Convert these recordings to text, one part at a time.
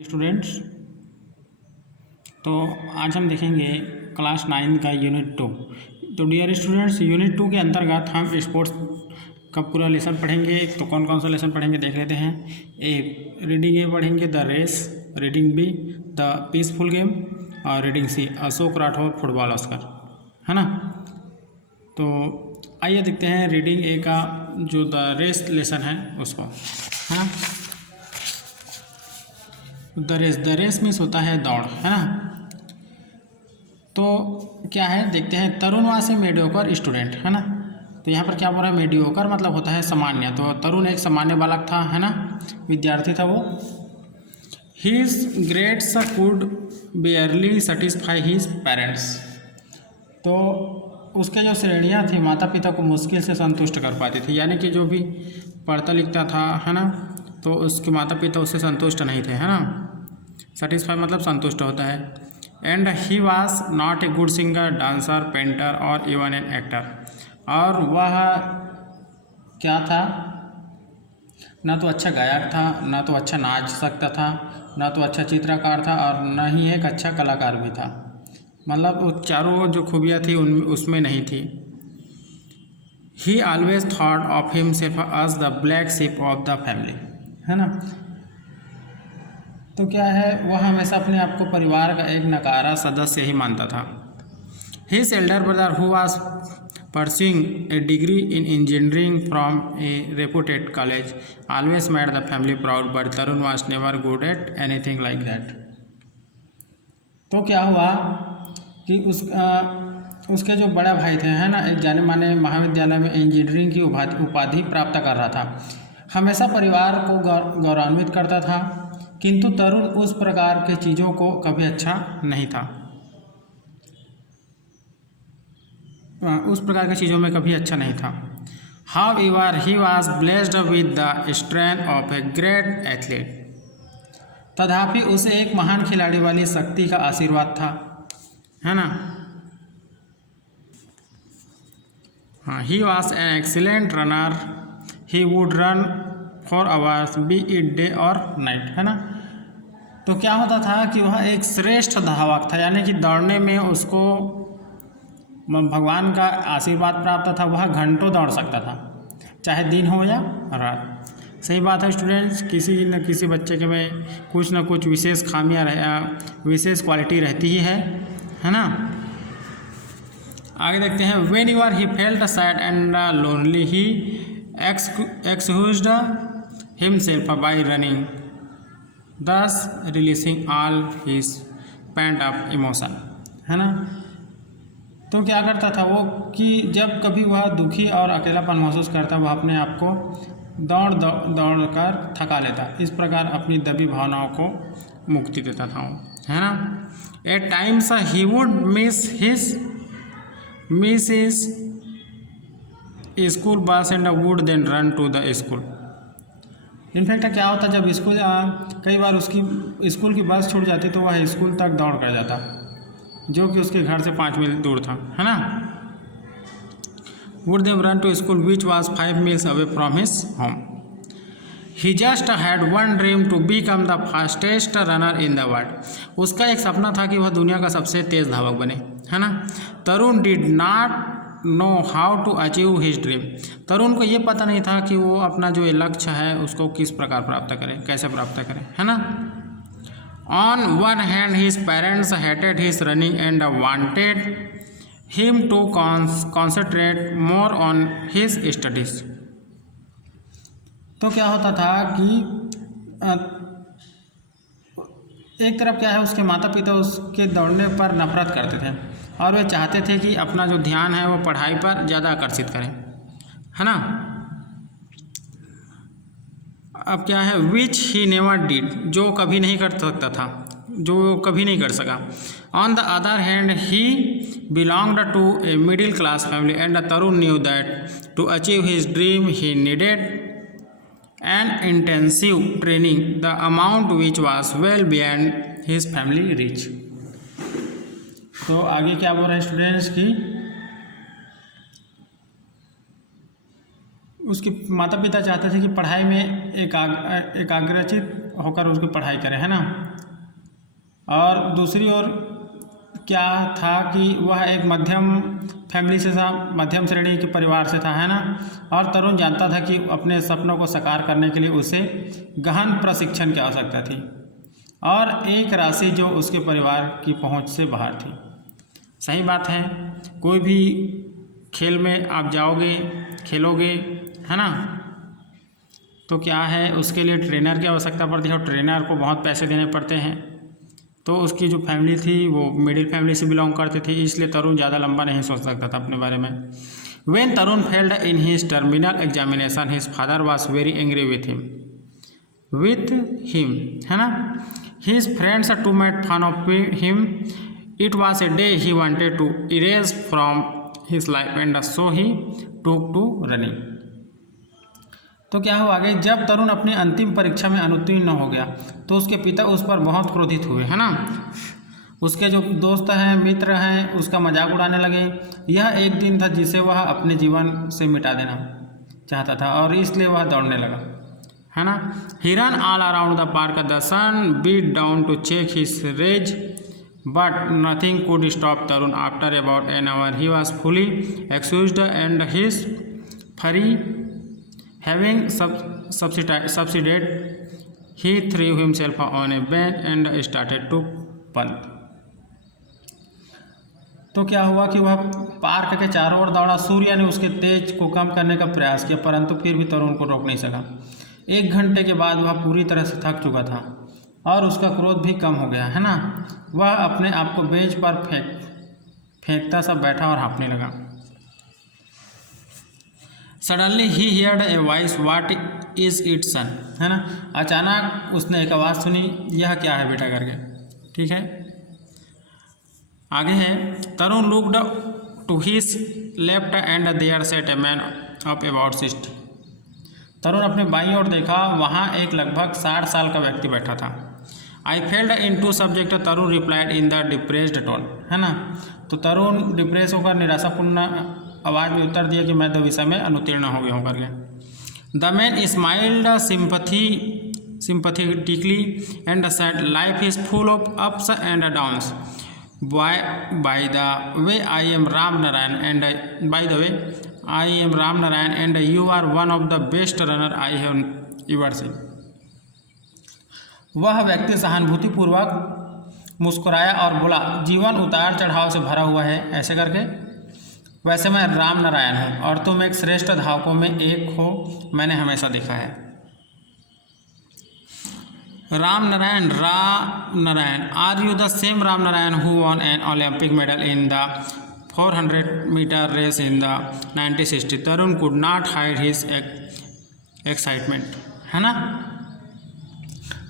Students, तो आज हम देखेंगे क्लास 9 का यूनिट 2। तो डियर स्टूडेंट्स, यूनिट 2 के अंतर्गत हम स्पोर्ट्स का पूरा लेसन पढ़ेंगे। तो कौन कौन सा लेसन पढ़ेंगे देख लेते हैं। ए रीडिंग ए पढ़ेंगे the race, reading B the peaceful game और reading C Ashok Rathore football Oscar, है ना। तो आइए देखते हैं रीडिंग ए का जो द रेस लेसन है उसको, है ना। द रेस मीन्स होता है दौड़, है ना। तो क्या है देखते हैं। तरुण वास ए मेडियोकर स्टूडेंट, है ना। तो यहाँ पर क्या बोल रहा है, मेडियोकर मतलब होता है सामान्य। तो तरुण एक सामान्य बालक था, है ना, विद्यार्थी था वो। His grades could barely satisfy his parents. तो उसके जो श्रेणियाँ थी माता पिता को मुश्किल से संतुष्ट कर पाती थी, यानी कि जो भी पढ़ता लिखता था, है ना, तो उसके माता पिता उससे संतुष्ट नहीं थे, है ना। सेटिस्फाई मतलब संतुष्ट होता है। And he was not a good singer, dancer, painter और इवन एन एक्टर। और वह क्या था, ना तो अच्छा गायक था, ना तो अच्छा नाच सकता था, ना तो अच्छा चित्रकार था और न ही एक अच्छा कलाकार भी था। मतलब वो चारों जो खूबियाँ थी उन उसमें नहीं थी। He always thought of himself as the black sheep of the family, है ना। तो क्या है, वह हमेशा अपने आप को परिवार का एक नकारा सदस्य ही मानता था। His Elder brother who was pursuing A degree in engineering from A reputed college always made the family proud, but Tarun was never good at anything like that. तो क्या हुआ कि उसके जो बड़ा भाई थे, है ना, एक जाने माने महाविद्यालय में इंजीनियरिंग की उपाधि प्राप्त कर रहा था। हमेशा परिवार को गौरवान्वित करता था, किंतु तरुण उस प्रकार के चीज़ों को कभी अच्छा नहीं था, उस प्रकार की चीज़ों में कभी अच्छा नहीं था। How ever he was blessed with the strength of a great athlete. तथापि उसे एक महान खिलाड़ी वाली शक्ति का आशीर्वाद था, है ना। हाँ, he was an excellent runner, he would run for hours B it day और नाइट, है ना। तो क्या होता था कि वह एक श्रेष्ठ धावक था, यानी कि दौड़ने में उसको भगवान का आशीर्वाद प्राप्त था। वह घंटों दौड़ सकता था, चाहे दिन हो या रात। सही बात है स्टूडेंट्स, किसी न किसी बच्चे के में कुछ न कुछ विशेष खामियां विशेष क्वालिटी रहती ही है ना। आगे देखते हैं। When you are he felt sad and lonely he excused himself by running, thus releasing all his pent up emotion, है ना। तो क्या करता था वो कि जब कभी वह दुखी और अकेलापन महसूस करता, वह अपने आप को दौड़ कर थका लेता। इस प्रकार अपनी दबी भावनाओं को मुक्ति देता था वो, है ना। At times he would miss his school bus and would then run to the school. In fact क्या होता, जब स्कूल कई बार उसकी स्कूल की बस छूट जाती तो वह स्कूल तक दौड़ कर जाता, जो कि उसके घर से 5 मील दूर था, है ना। Would them run to school which was 5 miles away from his home. He just had one dream to become the fastest runner in the world. उसका एक सपना था कि वह दुनिया का सबसे तेज धावक बने, है ना। Tarun did not know how to achieve his dream. Tarun को ये पता नहीं था कि वो अपना जो ये लक्ष्य है उसको किस प्रकार प्राप्त करें, कैसे प्राप्त करें, है ना। On one hand his parents hated his running and wanted him to concentrate more on his studies. तो क्या होता था कि एक तरफ क्या है, उसके माता पिता उसके दौड़ने पर नफरत करते थे और वे चाहते थे कि अपना जो ध्यान है वो पढ़ाई पर ज़्यादा आकर्षित करें, है ना। अब क्या है, विच ही नेवर डिड, जो कभी नहीं कर सकता था, जो कभी नहीं कर सका। On the other hand he belonged to a middle class family and Tarun knew that to achieve his dream he needed an intensive training the amount which was well beyond his family reach. तो आगे क्या बोल रहे हैं students की उसके माता पिता चाहते थे कि पढ़ाई में एकाग्रचित होकर उसकी पढ़ाई करे, है ना। और दूसरी ओर क्या था कि वह एक मध्यम फैमिली से था, मध्यम श्रेणी के परिवार से था, है ना। और तरुण जानता था कि अपने सपनों को साकार करने के लिए उसे गहन प्रशिक्षण की आवश्यकता थी और एक राशि जो उसके परिवार की पहुंच से बाहर थी। सही बात है, कोई भी खेल में आप जाओगे, खेलोगे, है ना, तो क्या है उसके लिए ट्रेनर की आवश्यकता पड़ती है और ट्रेनर को बहुत पैसे देने पड़ते हैं। तो उसकी जो फैमिली थी वो मिडिल फैमिली से बिलोंग करती थी, इसलिए तरुण ज़्यादा लंबा नहीं सोच सकता था अपने बारे में। When Tarun failed in his terminal examination, his father was very angry with him, है ना। His friends to make fun of him. It was a day he wanted to erase from his life and so he took to running. तो क्या हुआ आगे, जब तरुण अपनी अंतिम परीक्षा में अनुत्तीर्ण हो गया तो उसके पिता उस पर बहुत क्रोधित हुए, है ना। उसके जो दोस्त हैं, मित्र हैं, उसका मजाक उड़ाने लगे। यह एक दिन था जिसे वह अपने जीवन से मिटा देना चाहता था और इसलिए वह दौड़ने लगा, है ना। He ran all around the park. The sun beat down to check his rage, but nothing could stop Tarun. After about an hour, he was fully exhausted and his fury having subsided, he threw himself on a bench and started to punt. तो क्या हुआ कि वह park के चारों ओर दौड़ा। सूर्य ने उसके तेज को कम करने का प्रयास किया परंतु फिर भी तरुण को रोक नहीं सका। 1 घंटे के बाद वह पूरी तरह से थक चुका था और उसका क्रोध भी कम हो गया, है ना। वह अपने आप को बेंच पर फेंकता सा बैठा और हाँफने लगा। Suddenly he heard a voice, what is it son, है ना। अचानक उसने एक आवाज़ सुनी, यह क्या है बेटा करके, ठीक है। आगे है, Tarun looked to his left and there sat a man of about 60। Tarun अपने बाईं ओर देखा, वहाँ एक लगभग 60 साल का व्यक्ति बैठा था। I failed in two subject, Tarun replied in the depressed tone, है ना। तो तरुण डिप्रेस होकर निराशापूर्ण आवाज़ में उत्तर दिया कि मैं 2 विषय में अनुत्तीर्ण हो गया हूँ करके। The man smiled sympathetically and said, life is full of ups and downs. By the way, I am Ram Narayan and you are one of the best runner I have ever seen. वह व्यक्ति सहानुभूतिपूर्वक मुस्कुराया और बोला, जीवन उतार चढ़ाव से भरा हुआ है ऐसे करके। वैसे मैं राम नारायण हूँ और तुम एक श्रेष्ठ धावकों में एक हो, मैंने हमेशा देखा है। Ram Narayan, are you the same Ram Narayan who won an Olympic medal in the 400 metre race in the 1960? Tarun could not hide his excitement, है ना।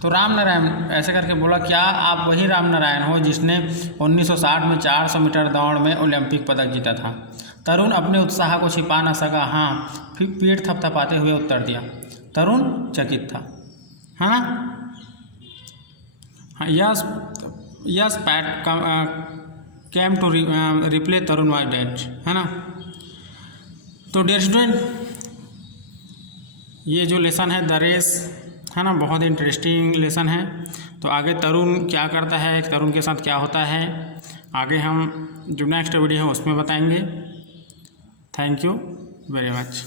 तो राम नारायण ऐसे करके बोला, क्या आप वही राम नारायण हो जिसने 1960 में 400 मीटर दौड़ में ओलंपिक पदक जीता था? तरुण अपने उत्साह को छिपा न सका, हाँ, फिर पीठ थपथपाते हुए उत्तर दिया। तरुण चकित था, है ना। हाँ, yes pat came to reply Tarun was dead, है ना। तो डियर स्टूडेंट, ये जो लेसन है द रेस, है ना, बहुत इंटरेस्टिंग लेसन है। तो आगे तरुण क्या करता है, तरुण के साथ क्या होता है, आगे हम जो नेक्स्ट वीडियो है उसमें बताएंगे। Thank you very much.